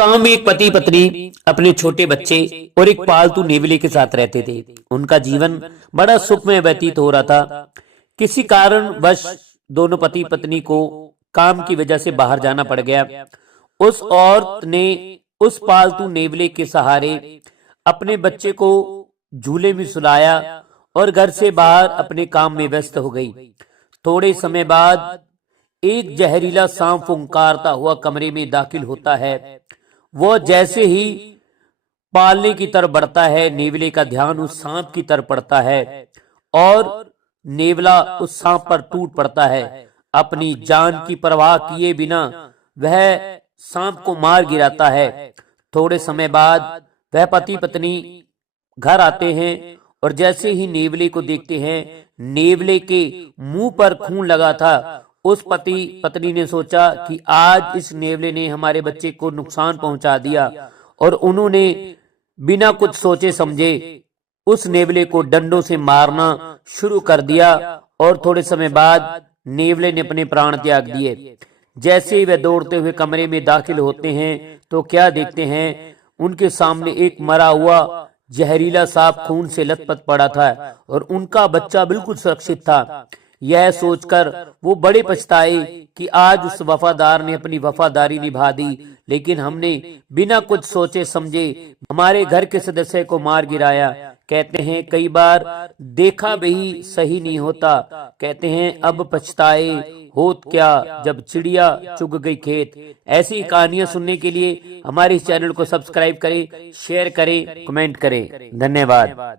गांव में एक पति पत्नी अपने छोटे बच्चे और एक पालतू नेवले के साथ रहते थे। उनका जीवन बड़ा सुखमय व्यतीत हो रहा था। किसी कारणवश दोनों पति पत्नी को काम की वजह से बाहर जाना पड़ गया। उस औरत ने उस पालतू नेवले के सहारे अपने बच्चे को झूले में सुलाया और घर से बाहर अपने काम में व्यस्त हो गई। थोड़े समय बाद एक जहरीला सांप फुंकारता हुआ कमरे में दाखिल होता है। वो जैसे ही पालने की तरफ बढ़ता है, नेवले का ध्यान उस सांप की तरफ पड़ता है और नेवला उस सांप पर टूट पड़ता है। अपनी जान की परवाह किए बिना वह सांप को मार गिराता है। थोड़े समय बाद वह पति पत्नी घर आते हैं और जैसे ही नेवले को देखते हैं, नेवले के मुंह पर खून लगा था। उस पति पत्नी ने सोचा कि आज इस नेवले ने हमारे बच्चे को नुकसान पहुंचा दिया, और उन्होंने बिना कुछ सोचे समझे उस नेवले को डंडों से मारना शुरू कर दिया। और थोड़े समय बाद नेवले ने अपने प्राण त्याग दिए। जैसे ही वे दौड़ते हुए कमरे में दाखिल होते हैं तो क्या देखते हैं, उनके सामने एक मरा हुआ जहरीला सांप खून से लथपथ पड़ा था और उनका बच्चा बिल्कुल सुरक्षित था। यह सोचकर वो बड़े पछताए कि आज उस वफादार ने अपनी वफादारी निभा दी, लेकिन हमने बिना कुछ सोचे समझे हमारे घर के सदस्य को मार गिराया। कहते हैं कई बार देखा भी सही नहीं होता। कहते हैं अब पछताए होत क्या जब चिड़िया चुग गई खेत। ऐसी कहानियां सुनने के लिए हमारे इस चैनल को सब्सक्राइब करें, शेयर करें, कमेंट करें। धन्यवाद।